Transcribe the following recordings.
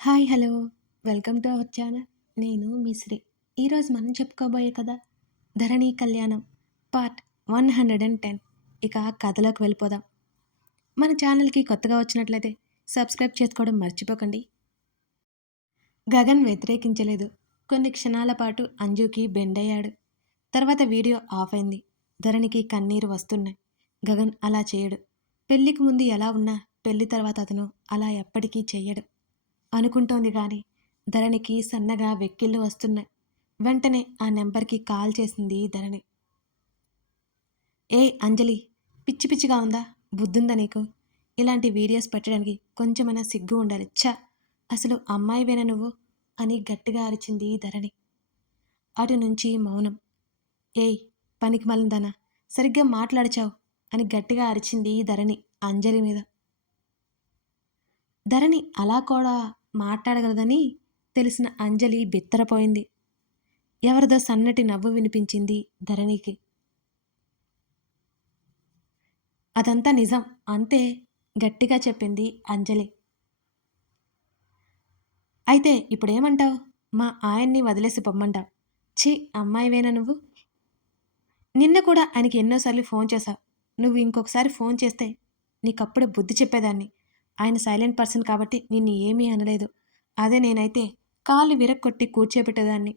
Hi hello. Welcome to our channel. నేను మీ శ్రీ. ఈరోజు మనం చెప్పుకోబోయే కదా Dharani Kalyanam part one hundred and ten. ఇక కథలోకి వెళ్ళిపోదాం. మన ఛానల్కి కొత్తగా వచ్చినట్లయితే సబ్స్క్రైబ్ చేసుకోవడం మర్చిపోకండి. గగన్ వ్యతిరేకించలేదు. కొన్ని క్షణాల పాటు అంజుకి బెండ్ అయ్యాడు తర్వాత వీడియో ఆఫ్ అయింది. ధరణికి కన్నీరు వస్తున్నాయి. గగన్ అలా చేయడు. పెళ్ళికి ముందు ఎలా ఉన్నా పెళ్ళి తర్వాత అతను అలా ఎప్పటికీ చెయ్యడు. అనుకుంటోంది కానీ ధరణికి సన్నగా వెక్కిళ్ళు వస్తున్నాయి. వెంటనే ఆ నెంబర్కి కాల్ చేసింది ధరణి. ఏ అంజలి పిచ్చి పిచ్చిగా ఉందా? బుద్ధుందా నీకు? ఇలాంటి వీడియోస్ పెట్టడానికి కొంచెమైనా సిగ్గు ఉండాలి. ఛ! అసలు అమ్మాయివేనా నువ్వు? అని గట్టిగా అరిచింది ధరణి. అటు నుంచి మౌనం. ఏయ్ పనికి మళ్ళందనా? సరిగ్గా మాట్లాడిచావు అని గట్టిగా అరిచింది ధరణి అంజలి మీద. ధరణి అలా కూడా మాట్లాడగలదని తెలిసిన అంజలి బిత్తరపోయింది. ఎవరిదో సన్నటి నవ్వు వినిపించింది ధరణికి. అదంతా నిజం అంతే గట్టిగా చెప్పింది అంజలి. అయితే ఇప్పుడేమంటావు? మా ఆయన్ని వదిలేసి పొమ్మంటావు. ఛీ అమ్మాయివేనా నువ్వు? నిన్న కూడా ఆయనకి ఎన్నోసార్లు ఫోన్ చేశావు. నువ్వు ఇంకొకసారి ఫోన్ చేస్తే నీకప్పుడే బుద్ధి చెప్పేదాన్ని. ఆయన సైలెంట్ పర్సన్ కాబట్టి నిన్ను ఏమీ అనలేదు. అదే నేనైతే కాలు విరక్కొట్టి కూర్చోబెట్టేదాన్ని.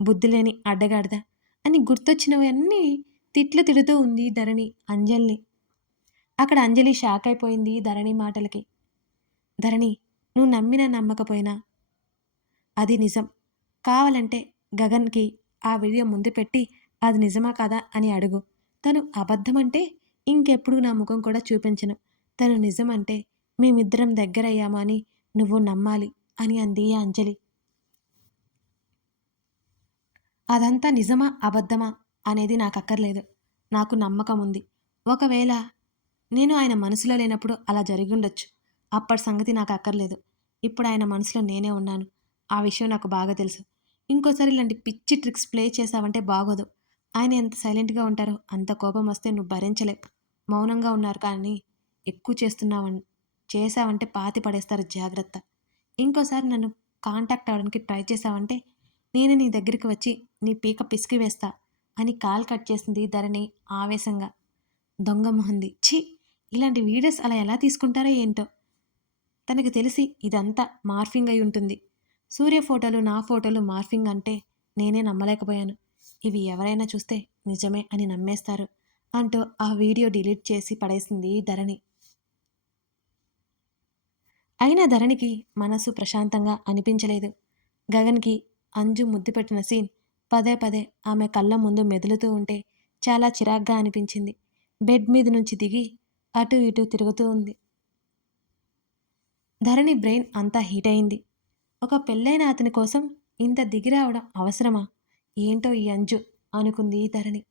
బుద్ధి లేని అడ్డగాడదా అని గుర్తొచ్చినవన్నీ తిట్లు తిడుతూ ఉంది ధరణి అంజలిని. అక్కడ అంజలి షాక్ అయిపోయింది ధరణి మాటలకి. ధరణి నువ్వు నమ్మినా నమ్మకపోయినా? అది నిజం. కావాలంటే గగన్కి ఆ వీడియో ముందు పెట్టి అది నిజమా కాదా అని అడుగు. తను అబద్ధమంటే ఇంకెప్పుడు నా ముఖం కూడా చూపించను. తను నిజమంటే మేమిద్దరం దగ్గరయ్యామని నువ్వు నమ్మాలి అని అంది అంజలి. అదంతా నిజమా అబద్ధమా అనేది నాకు అక్కర్లేదు నాకు నమ్మకం ఉంది ఒకవేళ నేను ఆయన మనసులో లేనప్పుడు అలా జరిగి ఉండొచ్చు అప్పటి సంగతి నాకు అక్కర్లేదు ఇప్పుడు ఆయన మనసులో నేనే ఉన్నాను. ఆ విషయం నాకు బాగా తెలుసు. ఇంకోసారి ఇలాంటి పిచ్చి ట్రిక్స్ ప్లే చేసావంటే బాగోదు. ఆయన ఎంత సైలెంట్గా ఉంటారో అంత కోపం వస్తే నువ్వు భరించలేవు. మౌనంగా ఉన్నారు కానీ ఎక్కువ చేస్తున్నావని చేశావంటే పాతి పడేస్తారు జాగ్రత్త. ఇంకోసారి నన్ను కాంటాక్ట్ అవ్వడానికి ట్రై చేసావంటే నేను నీ దగ్గరికి వచ్చి నీ పీక పిసికి వేస్తా అని కాల్ కట్ చేసింది ధరణి ఆవేశంగా. దొంగ మొహంది. ఛీ! ఇలాంటి వీడియోస్ అలా ఎలా తీసుకుంటారో ఏంటో? తనకు తెలిసి ఇదంతా మార్ఫింగ్ అయి ఉంటుంది. సూర్య ఫోటోలు నా ఫోటోలు మార్ఫింగ్ అంటే నేనే నమ్మలేకపోయాను. ఇవి ఎవరైనా చూస్తే నిజమే అని నమ్మేస్తారు అంటూ ఆ వీడియో డిలీట్ చేసి పడేసింది ధరణి. అయినా ధరణికి మనసు ప్రశాంతంగా అనిపించలేదు. గగన్కి అంజు ముద్దు పెట్టిన సీన్ పదే పదే ఆమె కళ్ళ ముందు మెదులుతూ ఉంటే చాలా చిరాగ్గా అనిపించింది. బెడ్ మీద నుంచి దిగి అటు ఇటు తిరుగుతూ ఉంది. ధరణి బ్రెయిన్ అంతా హీట్ అయింది. ఒక పెళ్ళైన అతని కోసం ఇంత దిగి రావడం అవసరమా? ఏంటో ఈ అంజు అనుకుంది ధరణి.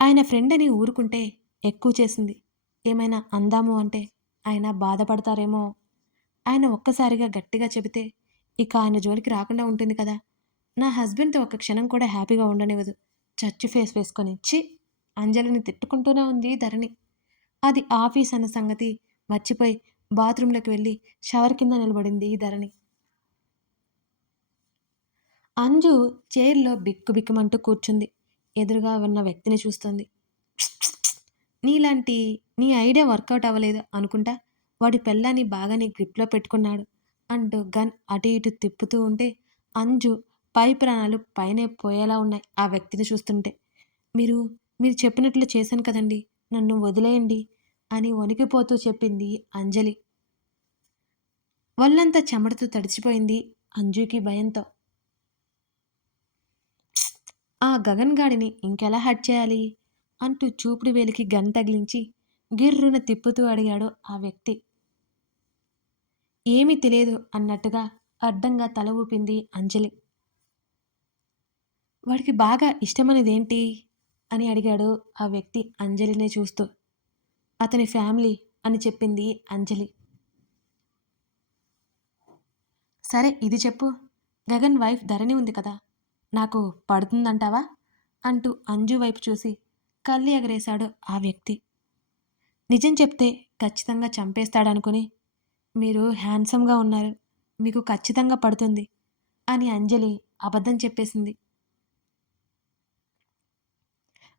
ఆయన ఫ్రెండ్ అని ఊరుకుంటే ఎక్కువ చేసింది. ఏమైనా అందాము అంటే ఆయన బాధపడతారేమో? ఆయన ఒక్కసారిగా గట్టిగా చెబితే ఇక ఆయన జోలికి రాకుండా ఉంటుంది కదా. నా హస్బెండ్తో ఒక క్షణం కూడా హ్యాపీగా ఉండనివ్వదు. చచ్చి ఫేస్ వేసుకొని చి అంజలిని తిట్టుకుంటూనే ఉంది ధరణి. అది ఆఫీస్ అన్న సంగతి మర్చిపోయి బాత్రూంలోకి వెళ్ళి షవర్ కింద నిలబడింది ధరణి. అంజు చైర్లో బిక్కు బిక్కుమంటూ కూర్చుంది. ఎదురుగా ఉన్న వ్యక్తిని చూస్తుంది. నీలాంటి నీ ఐడియా వర్కౌట్ అవ్వలేదు అనుకుంటా? వాడి పెళ్ళాన్ని బాగానే గ్రిప్లో పెట్టుకున్నాడు. అంటూ గన్ అటు ఇటు తిప్పుతూ ఉంటే అంజు పై ప్రాణాలు పైనే పోయేలా ఉన్నాయి ఆ వ్యక్తిని చూస్తుంటే. మీరు మీరు చెప్పినట్లు చేశాను కదండి నన్ను వదిలేయండి అని వణికిపోతూ చెప్పింది అంజలి. వల్లంతా చెమటతో తడిచిపోయింది అంజుకి భయంతో. ఆ గగన్ గాడిని ఇంకెలా హట్ చేయాలి? అంటూ చూపుడు వేలికి గన్ తగిలించి గిర్రున తిప్పుతూ అడిగాడు ఆ వ్యక్తి. ఏమీ తెలియదు అన్నట్టుగా అడ్డంగా తల ఊపింది అంజలి. వాడికి బాగా ఇష్టమైనదేంటి? అని అడిగాడు ఆ వ్యక్తి అంజలినే చూస్తూ. అతని ఫ్యామిలీ అని చెప్పింది అంజలి. సరే ఇది చెప్పు. గగన్ వైఫ్ ధరణి ఉంది కదా. నాకు పడుతుందంటావా? అంటూ అంజు వైపు చూసి కళ్ళు ఎగరేశాడు ఆ వ్యక్తి నిజం చెప్తే ఖచ్చితంగా చంపేస్తాడనుకుని మీరు హ్యాండ్సమ్‌గా ఉన్నారు. మీకు ఖచ్చితంగా పడుతుంది" అని అంజలి అబద్ధం చెప్పేసింది.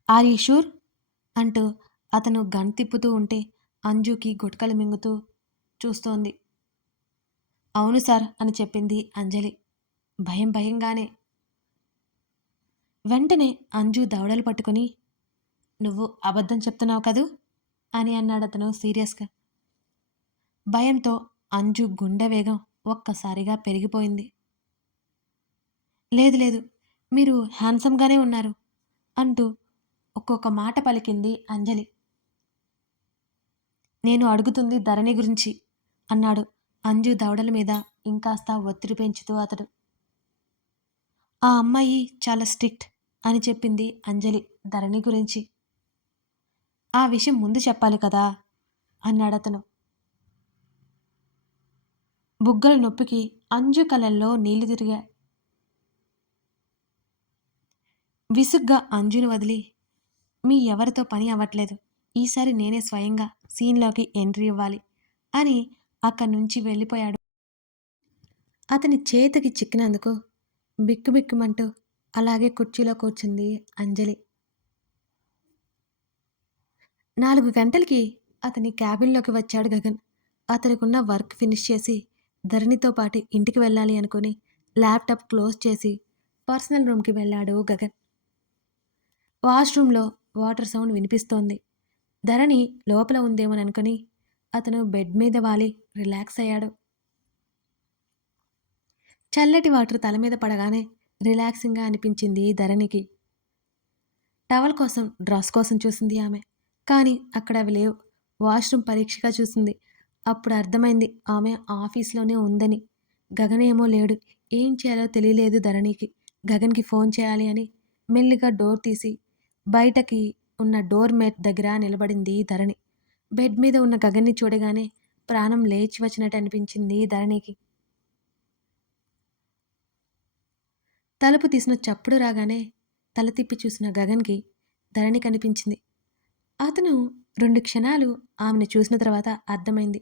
"Are you sure?" అంటూ అతను గన్ తిప్పుతూ ఉంటే అంజుకి గుట్కలు మింగుతూ చూస్తోంది. "అవును సార్" అని చెప్పింది అంజలి భయం భయంగానే. వెంటనే అంజు దవడలు పట్టుకొని "నువ్వు అబద్ధం చెప్తున్నావు కదూ" అని అన్నాడు అతను సీరియస్‌గా. భయంతో అంజు గుండె వేగం ఒక్కసారిగా పెరిగిపోయింది. "లేదు లేదు మీరు హ్యాండ్సమ్‌గానే ఉన్నారు" అంటూ ఒక్కొక్క మాట పలికింది అంజలి. "నేను అడుగుతుంది ధరణి గురించి" అన్నాడు అంజు దవడల మీద ఇంకాస్త ఒత్తిడి పెంచుతూ అతడు. "ఆ అమ్మాయి చాలా స్ట్రిక్ట్" అని చెప్పింది అంజలి ధరణి గురించి. "ఆ విషయం ముందు చెప్పాలి కదా" అన్నాడతను. బుగ్గల నొప్పికి అంజు కలల్లో నీళ్ళు తిరిగాయి. విసుగ్గా అంజును వదిలి "మీ ఎవరితో పని అవ్వట్లేదు. ఈసారి నేనే స్వయంగా సీన్‌లోకి ఎంట్రీ ఇవ్వాలి" అని అక్కడి నుంచి వెళ్ళిపోయాడు. అతని చేతికి చిక్కినందుకు బిక్కుబిక్కుమంటూ అలాగే కుర్చీలో కూర్చుంది అంజలి. నాలుగు గంటలకి అతని క్యాబిన్‌లోకి వచ్చాడు గగన్. అతనికున్న వర్క్ ఫినిష్ చేసి ధరణితో పాటు ఇంటికి వెళ్ళాలి అనుకుని ల్యాప్‌టాప్ క్లోజ్ చేసి పర్సనల్ రూమ్‌కి వెళ్ళాడు గగన్. వాష్‌రూమ్‌లో వాటర్ సౌండ్ వినిపిస్తోంది. ధరణి లోపల ఉందేమోననుకుని అతను బెడ్ మీద వాలి రిలాక్స్ అయ్యాడు. చల్లటి వాటర్ తల మీద పడగానే రిలాక్సింగ్‌గా అనిపించింది ధరణికి. టవల్ కోసం, డ్రెస్ కోసం చూసింది ఆమె. కానీ అక్కడ అవి లేవు. వాష్‌రూమ్ పరీక్షగా చూసింది. అప్పుడు అర్థమైంది ఆమె ఆఫీస్‌లోనే ఉందని. గగన్ ఏమో లేడు. ఏం చేయాలో తెలియలేదు ధరణికి. గగన్‌కి ఫోన్ చేయాలి అని మెల్లిగా డోర్ తీసి బయటకి ఉన్న డోర్ మేట్ దగ్గర నిలబడింది ధరణి. బెడ్ మీద ఉన్న గగన్‌ని చూడగానే ప్రాణం లేచి వచ్చినట్టు అనిపించింది ధరణికి. తలుపు తీసిన చప్పుడు రాగానే తల తిప్పి చూసిన గగన్‌కి ధరణి కనిపించింది. అతను రెండు క్షణాలు ఆమెను చూసిన తర్వాత అర్థమైంది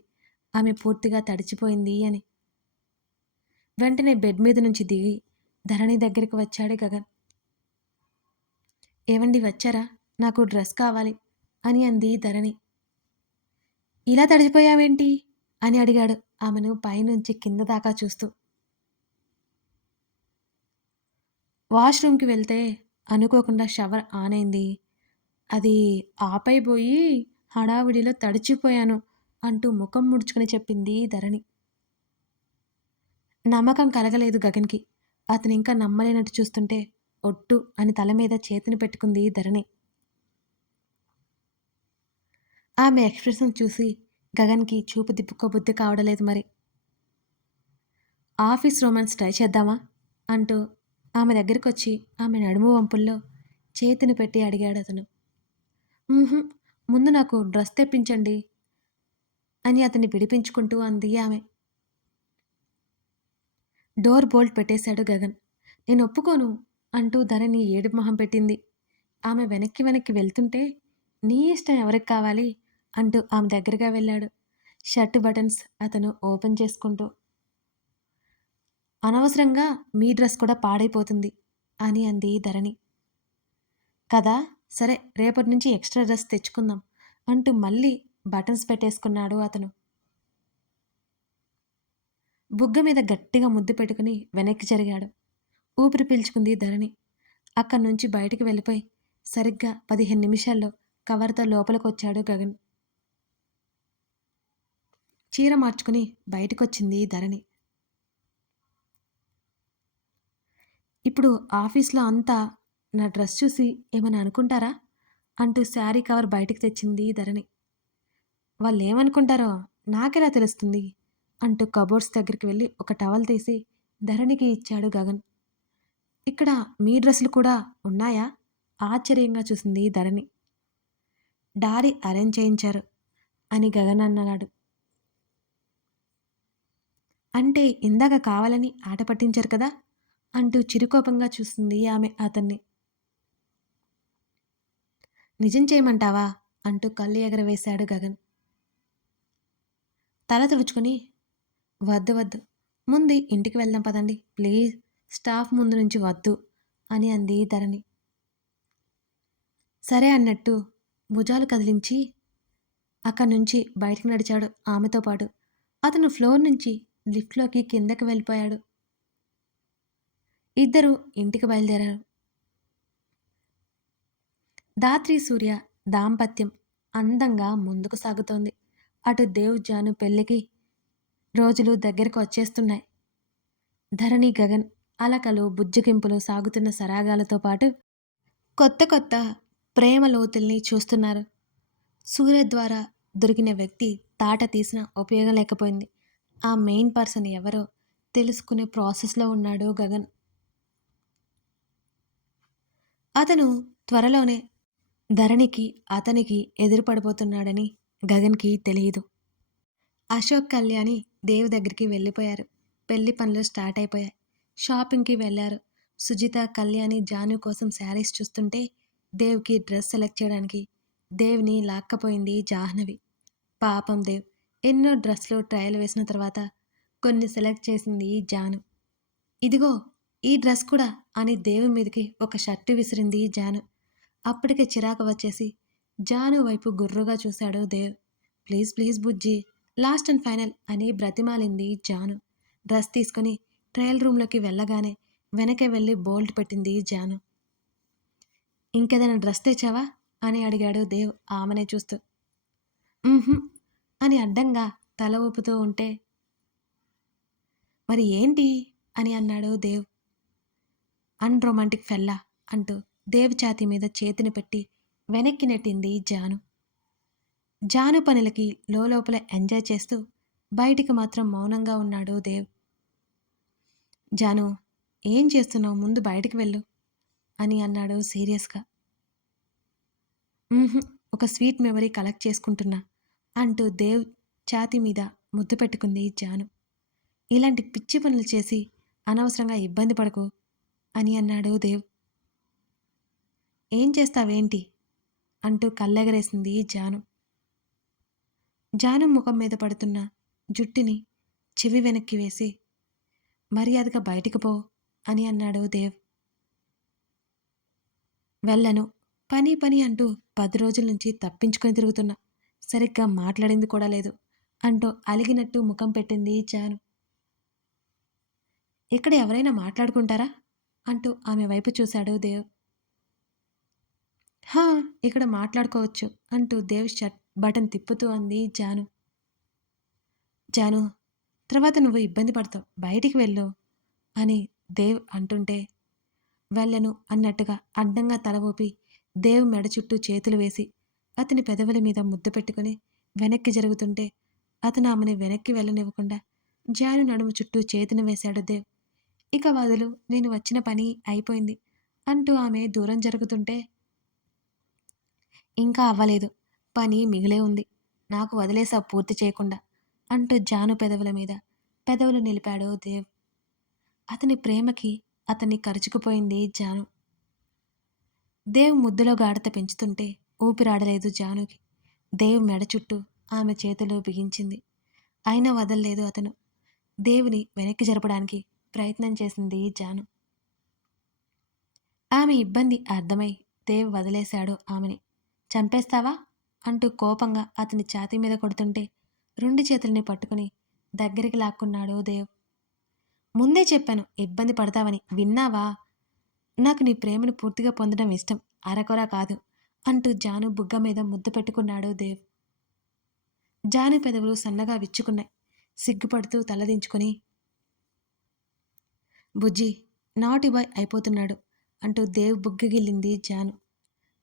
ఆమె పూర్తిగా తడిచిపోయింది అని. వెంటనే బెడ్ మీద నుంచి దిగి ధరణి దగ్గరికి వచ్చాడు గగన్. "ఏవండీ వచ్చారా? నాకు డ్రెస్ కావాలి" అని అంది ధరణి. "ఇలా తడిచిపోయావేంటి అని అడిగాడు ఆమెను పైనుంచి కింద దాకా చూస్తూ. వాష్‌రూమ్‌కి వెళ్తే అనుకోకుండా షవర్ ఆన్ అయింది. అది ఆపైపోయి హడావిడిలో తడిచిపోయాను అంటూ ముఖం ముడుచుకుని చెప్పింది ధరణి. నమ్మకం కలగలేదు గగన్‌కి. అతనింకా నమ్మలేనట్టు చూస్తుంటే ఒట్టు అని తల మీద చేతిని పెట్టుకుంది ధరణి. ఆమె ఎక్స్‌ప్రెషన్ చూసి గగన్‌కి చూపు తిప్పుకోబుద్ధి కావడలేదు మరి. "ఆఫీస్ రొమాన్స్ ట్రై చేద్దామా?" అంటూ ఆమె దగ్గరకొచ్చి ఆమె నడుము వంపుల్లో చేతిని పెట్టి అడిగాడు అతను ముందు నాకు డ్రెస్ తెప్పించండి" అని అతన్ని విడిపించుకుంటూ అంది ఆమె. డోర్ బోల్ట్ పెట్టేశాడు గగన్. "నేను ఒప్పుకోను" అంటూ ధరణి ఏడు మొహం పెట్టింది. ఆమె వెనక్కి వెనక్కి వెళ్తుంటే "నీ ఇష్టం ఎవరికి కావాలి" అంటూ ఆమె దగ్గరగా వెళ్ళాడు. షర్ట్ బటన్స్ అతను ఓపెన్ చేసుకుంటూ. "అనవసరంగా మీ డ్రెస్ కూడా పాడైపోతుంది" అని అంది ధరణి. "కదా! సరే రేపటి నుంచి ఎక్స్‌ట్రా డ్రెస్ తెచ్చుకుందాం" అంటూ మళ్ళీ బటన్స్ పెట్టేసుకున్నాడు అతను. బుగ్గ మీద గట్టిగా ముద్దు పెట్టుకుని వెనక్కి జరిగాడు. ఊపిరి పీల్చుకుంది ధరణి. అక్కడి నుంచి బయటికి వెళ్ళిపోయి సరిగ్గా పదిహేను నిమిషాల్లో కవర్‌తో లోపలికొచ్చాడు గగన్. చీర మార్చుకుని బయటకొచ్చింది ధరణి. "ఇప్పుడు ఆఫీస్‌లో అంతా నా డ్రెస్ చూసి ఏమైనా అనుకుంటారా?" అంటూ శారీ కవర్ బయటికి తెచ్చింది ధరణి. "వాళ్ళేమనుకుంటారో నాకెలా తెలుస్తుంది?" అంటూ కబోర్డ్స్ దగ్గరికి వెళ్ళి ఒక టవల్ తీసి ధరణికి ఇచ్చాడు గగన్. "ఇక్కడ మీ డ్రెస్సులు కూడా ఉన్నాయా?" ఆశ్చర్యంగా చూసింది ధరణి. డారీ అరేంజ్ చేయించారు" అని గగన్ అన్నాడు. "అంటే ఇందాక కావాలని ఆట పట్టించారు కదా!" అంటూ చిరుకోపంగా చూసింది ఆమె అతన్ని. "నిజం చేయమంటావా?" అంటూ కళ్ళు ఎగరవేశాడు గగన్. తల తుడుచుకుని వద్దు వద్దు. ముందు ఇంటికి వెళ్దాం పదండి. ప్లీజ్ స్టాఫ్ ముందు నుంచి వద్దు అని అంది ధరణి. సరే అన్నట్టు భుజాలు కదిలించి అక్కడి నుంచి బయటికి నడిచాడు ఆమెతో పాటు. అతను ఫ్లోర్ నుంచి లిఫ్ట్లోకి కిందకి వెళ్ళిపోయాడు. ఇద్దరు ఇంటికి బయలుదేరారు. దాత్రి సూర్య దాంపత్యం అందంగా ముందుకు సాగుతోంది. అటు దేవ్ జాను పెళ్ళికి రోజులు దగ్గరకు వచ్చేస్తున్నాయి. ధరణి గగన్ అలకలు బుజ్జగింపులు సాగుతున్న సరాగాలతో పాటు కొత్త కొత్త ప్రేమ లోతుల్ని చూస్తున్నారు. సూర్య ద్వారా దొరికిన వ్యక్తి తాట తీసిన ఉపయోగం లేకపోయింది. ఆ మెయిన్ పర్సన్ ఎవరో తెలుసుకునే ప్రాసెస్లో ఉన్నాడు గగన్. అతను త్వరలోనే ధరణికి అతనికి ఎదురుపడిపోతున్నాడని గగన్కి తెలియదు. అశోక్ కళ్యాణి దేవ్ దగ్గరికి వెళ్ళిపోయారు. పెళ్ళి పనులు స్టార్ట్ అయిపోయాయి. షాపింగ్కి వెళ్ళారు. సుజిత కళ్యాణి జాను కోసం శారీస్ చూస్తుంటే దేవ్కి డ్రెస్ సెలెక్ట్ చేయడానికి దేవ్ని లాక్కపోయింది జాహ్నవి. పాపం దేవ్ ఎన్నో డ్రెస్లు ట్రయల్ వేసిన తర్వాత కొన్ని సెలెక్ట్ చేసింది జాను. ఇదిగో ఈ డ్రెస్ కూడా అని దేవు మీదకి ఒక షర్టు విసిరింది జాను. అప్పటికే చిరాకు వచ్చేసి జాను వైపు గుర్రుగా చూశాడు దేవ్. ప్లీజ్ ప్లీజ్ బుజ్జి లాస్ట్ అండ్ ఫైనల్ అని బ్రతిమాలింది జాను. డ్రెస్ తీసుకుని ట్రయల్ రూమ్లోకి వెళ్ళగానే వెనకే వెళ్ళి బోల్ట్ పెట్టింది జాను. ఇంకేదైనా డ్రెస్ తెచ్చావా? అని అడిగాడు దేవ్ ఆమెనే చూస్తూ. అని అడ్డంగా తల ఊపుతూ ఉంటే మరి ఏంటి? అని అన్నాడు దేవ్. అన్ రొమాంటిక్ ఫెల్లా అంటూ. దేవ్ మీద చేతిని పెట్టి వెనక్కి నెట్టింది జాను. జాను పనులకి లోపల ఎంజాయ్ చేస్తూ బయటికి మాత్రం మౌనంగా ఉన్నాడు దేవ్. జాను ఏం చేస్తున్నావు? ముందు బయటికి వెళ్ళు అని అన్నాడు సీరియస్గా. ఒక స్వీట్ మెమరీ కలెక్ట్ చేసుకుంటున్నా అంటూ దేవ్ ఛాతి మీద ముద్దు పెట్టుకుంది జాను. ఇలాంటి పిచ్చి పనులు చేసి అనవసరంగా ఇబ్బంది పడకు అని అన్నాడు దేవ్. ఏం చేస్తావేంటి? అంటూ కళ్ళెగరేసింది జాను. జాను ముఖం మీద పడుతున్న జుట్టుని చెవి వెనక్కి వేసి మర్యాదగా బయటికి పో అని అన్నాడు దేవ్. వెళ్ళను. పని పని అంటూ పది రోజుల నుంచి తప్పించుకొని తిరుగుతున్నా. సరిగ్గా మాట్లాడింది కూడా లేదు అంటూ అలిగినట్టు ముఖం పెట్టింది జాను. ఇక్కడ ఎవరైనా మాట్లాడుకుంటారా? అంటూ ఆమె వైపు చూశాడు దేవ్. హా ఇక్కడ మాట్లాడుకోవచ్చు అంటూ దేవ్ షర్ట్ బటన్ తిప్పుతూ అంది జాను. జాను తర్వాత నువ్వు ఇబ్బంది పడతావు. బయటికి వెళ్ళు అని దేవ్ అంటుంటే వెళ్ళను అన్నట్టుగా అడ్డంగా తల ఊపి దేవ్ మెడ చుట్టూ చేతులు వేసి అతని పెదవుల మీద ముద్దు పెట్టుకుని వెనక్కి జరుగుతుంటే అతను ఆమెని వెనక్కి వెళ్ళనివ్వకుండా జాను నడుము చుట్టూ చేతిని వేశాడు దేవ్. ఇక వదులు నేను వచ్చిన పని అయిపోయింది అంటూ ఆమె దూరం జరుగుతుంటే ఇంకా అవ్వలేదు. పని మిగిలే ఉంది. నాకు వదిలేసా పూర్తి చేయకుండా అంటూ జాను పెదవుల మీద. పెదవులు నిలిపాడు దేవ్. అతని ప్రేమకి అతన్ని కరుచుకుపోయింది జాను. దేవ్ ముద్దులో గాఢత పెంచుతుంటే ఊపిరాడలేదు జానుకి. దేవ్ మెడ చుట్టూ ఆమె చేతిలో బిగించింది. అయినా వదల్లేదు అతను. దేవుని వెనక్కి జరపడానికి ప్రయత్నం చేసింది జాను. ఆమె ఇబ్బంది అర్థమై దేవ్ వదిలేశాడు ఆమెని. చంపేస్తావా? అంటూ కోపంగా అతని ఛాతీ మీద కొడుతుంటే రెండు చేతుల్ని పట్టుకుని దగ్గరికి లాక్కున్నాడు దేవ్. ముందే చెప్పాను ఇబ్బంది పడతావని విన్నావా? నాకు నీ ప్రేమను పూర్తిగా పొందడం ఇష్టం అరకొర కాదు అంటూ జాను బుగ్గ మీద ముద్దు పెట్టుకున్నాడు దేవ్. జాను పెదవులు సన్నగా విచ్చుకున్నాయి సిగ్గుపడుతూ తలదించుకొని బుజ్జి నాటి బాయ్ అయిపోతున్నాడు అంటూ దేవ్ బుగ్గగిల్లింది జాను.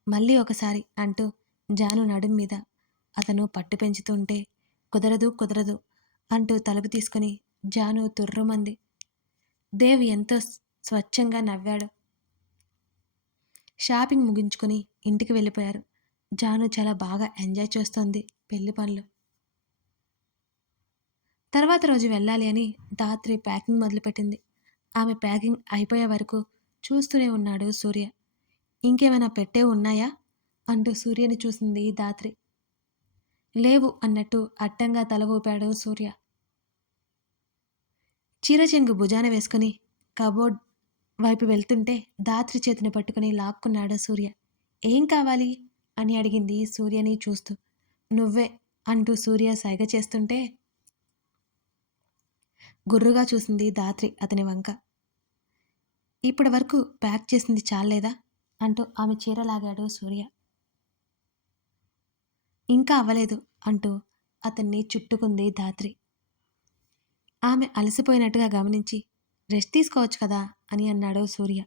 మళ్ళీ ఒకసారి అంటూ జాను నడుం మీద. అతను పట్టు పెంచుతుంటే కుదరదు కుదరదు అంటూ తలుపు తీసుకుని జాను తుర్రుమంది. దేవ్ ఎంతో స్వచ్ఛంగా నవ్వాడు. షాపింగ్ ముగించుకుని ఇంటికి వెళ్ళిపోయారు. జాను చాలా బాగా ఎంజాయ్ చేస్తోంది పెళ్ళి పనులు. తర్వాత రోజు వెళ్ళాలి అని దాత్రి ప్యాకింగ్ మొదలుపెట్టింది. ఆమె ప్యాకింగ్ అయిపోయే వరకు చూస్తూనే ఉన్నాడు సూర్య. ఇంకేమైనా పెట్టే ఉన్నాయా? అంటూ సూర్యని చూసింది దాత్రి. లేవు అన్నట్టు అడ్డంగా తల ఊపాడు సూర్య. చీరచెంగు భుజాన వేసుకుని కబోర్డ్ వైపు వెళ్తుంటే దాత్రి చేతిని పట్టుకుని లాక్కున్నాడు సూర్య. ఏం కావాలి? అని అడిగింది సూర్యని చూస్తూ. నువ్వే అంటూ సూర్య సైగ చేస్తుంటే గుర్రుగా చూసింది దాత్రి అతని వంక. ఇప్పటి వరకు ప్యాక్ చేసింది చాలేదా అంటూ ఆమె చీర లాగాడు సూర్య. ఇంకా అవ్వలేదు అంటూ అతన్ని చుట్టుకుంది దాత్రి ఆమె అలసిపోయినట్టుగా గమనించి రెస్ట్ తీసుకోవచ్చు కదా అని అన్నాడు సూర్య.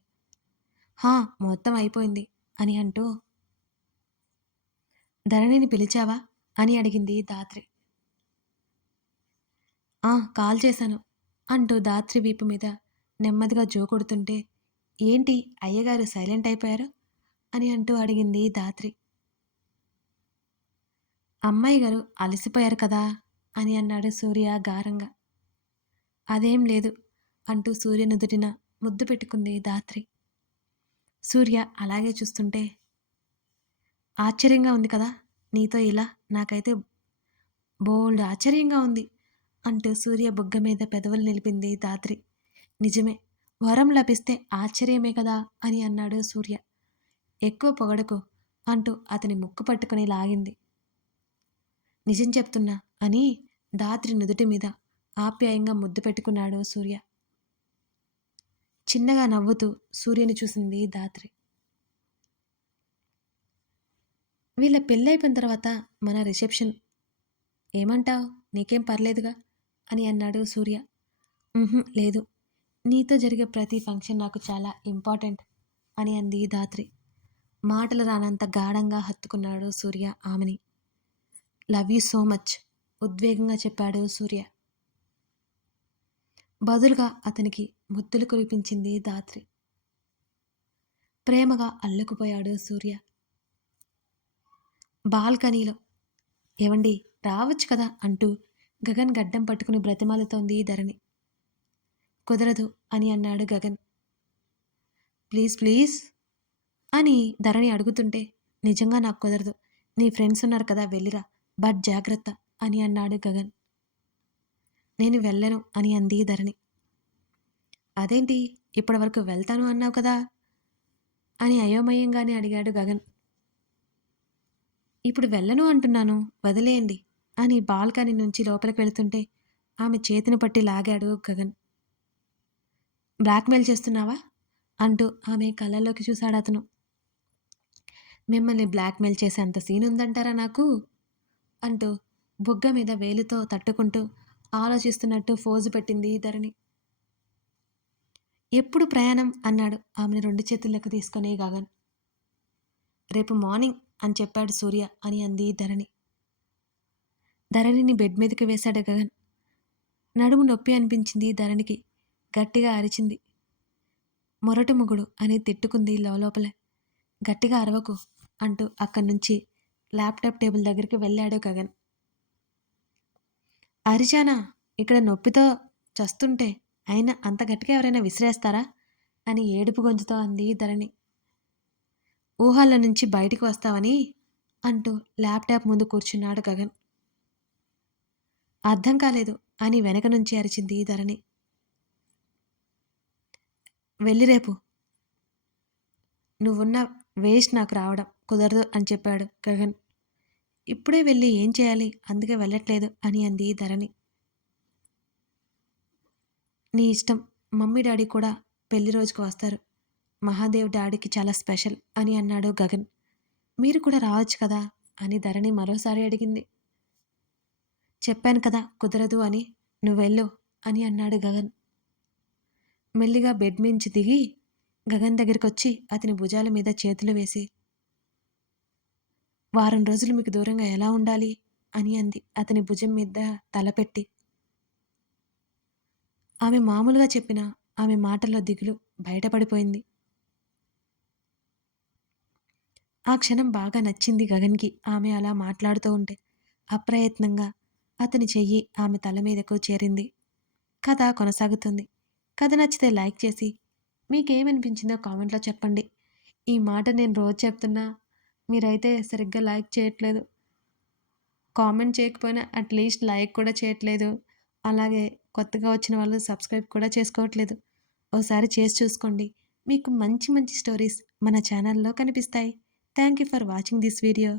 హా మొత్తం అయిపోయింది అని అంటూ ధరణిని పిలిచావా అని అడిగింది దాత్రి ఆ కాల్ చేశాను అంటూ దాత్రి వీపు మీద నెమ్మదిగా జో కొడుతుంటే ఏంటి అయ్యగారు సైలెంట్ అయిపోయారు? అని అంటూ అడిగింది దాత్రి. అమ్మాయి గారు అలసిపోయారు కదా? అని అన్నాడు సూర్య గారంగా. అదేం లేదు అంటూ సూర్య నుదుటిన ముద్దు పెట్టుకుంది దాత్రి. సూర్య అలాగే చూస్తుంటే ఆశ్చర్యంగా ఉంది కదా? నీతో ఇలా నాకైతే బోల్డ్ ఆశ్చర్యంగా ఉంది అంటూ సూర్య బుగ్గ మీద పెదవులు నిలిపింది దాత్రి. నిజమే వరం లభిస్తే ఆశ్చర్యమే కదా అని అన్నాడు సూర్య. ఎక్కువ పొగడకు అంటూ అతని ముక్కు పట్టుకుని లాగింది. నిజం చెప్తున్నా అని దాత్రి నుదుటి మీద ఆప్యాయంగా ముద్దు పెట్టుకున్నాడు సూర్య. చిన్నగా నవ్వుతూ సూర్యుని చూసింది దాత్రి. వీళ్ళ పెళ్ళైపోయిన తర్వాత మన రిసెప్షన్. ఏమంటావు? నీకేం పర్లేదుగా? అని అన్నాడు సూర్య. లేదు. నీతో జరిగే ప్రతి ఫంక్షన్ నాకు చాలా ఇంపార్టెంట్ అని అంది దాత్రి మాటలు రానంత గాఢంగా హత్తుకున్నాడు సూర్య ఆమెని. లవ్ యూ సో మచ్ ఉద్వేగంగా చెప్పాడు సూర్య. బదులుగా అతనికి ముద్దులు కురిపించింది దాత్రి ప్రేమగా అల్లుకుపోయాడు సూర్య. బాల్కనీలో ఏవండి రావచ్చు కదా అంటూ గగన్ గడ్డం పట్టుకుని బ్రతిమాలుతోంది ధరణి. కుదరదు అని అన్నాడు గగన్. ప్లీజ్ ప్లీజ్ అని ధరణి అడుగుతుంటే నిజంగా నాకు కుదరదు. నీ ఫ్రెండ్స్ ఉన్నారు కదా వెళ్ళిరా. బట్ జాగ్రత్త అని అన్నాడు గగన్. నేను వెళ్ళను అని అంది ధరణి. అదేంటి? ఇప్పటి వరకు వెళ్తాను అన్నావు కదా అని అయోమయంగానే అడిగాడు గగన్. ఇప్పుడు వెళ్ళను అంటున్నాను. వదిలేయండి అని బాల్కనీ నుంచి లోపలికి వెళుతుంటే ఆమె చేతిని పట్టి లాగాడు గగన్. బ్లాక్మెయిల్ చేస్తున్నావా? అంటూ ఆమె కళ్ళల్లోకి చూశాడు అతను. మిమ్మల్ని బ్లాక్మెయిల్ చేసే అంత సీన్ ఉందంటారా నాకు? అంటూ బుగ్గ మీద వేలుతో తట్టుకుంటూ ఆలోచిస్తున్నట్టు ఫోజు పెట్టింది ధరణి. ఎప్పుడు ప్రయాణం? అన్నాడు ఆమెను రెండు చేతుల్లోకి తీసుకొని గగన్. రేపు మార్నింగ్ అని చెప్పాడు సూర్య అని అంది ధరణి. ధరణిని బెడ్ మీదకి వేశాడు గగన్. నడుము నొప్పి అనిపించింది ధరణికి. గట్టిగా అరిచింది. మొరటి ముగుడు అని తిట్టుకుంది లోపలే గట్టిగా అరవకు అంటూ అక్కడి నుంచి ల్యాప్టాప్ టేబుల్ దగ్గరికి వెళ్ళాడు గగన్. అరిచానా? ఇక్కడ నొప్పితో చస్తుంటే అయినా అంత గట్టిగా ఎవరైనా విసిరేస్తారా? అని ఏడుపు గొంతుతో అంది ధరణి. ఊహాల నుంచి బయటికి వస్తావని అంటూ ల్యాప్టాప్ ముందు కూర్చున్నాడు గగన్. అర్థం కాలేదు అని వెనక నుంచి అరిచింది ధరణి. వెళ్ళి రేపు. నువ్వున్న వేస్ట్ నాకు రావడం కుదరదు అని చెప్పాడు గగన్. ఇప్పుడే వెళ్ళి ఏం చేయాలి? అందుకే వెళ్ళట్లేదు అని అంది ధరణి. నీ ఇష్టం. మమ్మీ డాడీ కూడా పెళ్ళి రోజుకు వస్తారు. మహాదేవ్ డాడీకి చాలా స్పెషల్ అని అన్నాడు గగన్. మీరు కూడా రావచ్చు కదా? అని ధరణి మరోసారి అడిగింది. చెప్పాను కదా కుదరదు అని. నువ్వెళ్ళు అని అన్నాడు గగన్. మెల్లిగా బెడ్ మించి దిగి గగన్ దగ్గరికి వచ్చి అతని భుజాల మీద చేతులు వేసి వారం రోజులు మీకు దూరంగా ఎలా ఉండాలి? అని అంది. అతని భుజం మీద తలపెట్టి ఆమె మామూలుగా చెప్పిన ఆమె మాటల్లో దిగులు బయటపడిపోయింది. ఆ క్షణం బాగా నచ్చింది గగన్కి ఆమె అలా మాట్లాడుతూ ఉంటే. అప్రయత్నంగా అతని చెయ్యి ఆమె తల మీదకు చేరింది. కథ కొనసాగుతుంది. కథ నచ్చితే లైక్ చేసి మీకేమనిపించిందో కామెంట్లో చెప్పండి. ఈ మాట నేను రోజు చెప్తున్నా మీరైతే సరిగ్గా లైక్ చేయట్లేదు. కామెంట్ చేయకపోయినా అట్లీస్ట్ లైక్ కూడా చేయట్లేదు. అలాగే కొత్తగా వచ్చిన వాళ్ళు సబ్స్క్రైబ్ కూడా చేసుకోవట్లేదు. ఓసారి చేసి చూసుకోండి. మీకు మంచి మంచి స్టోరీస్ మన ఛానల్లో కనిపిస్తాయి. Thank you for watching this video.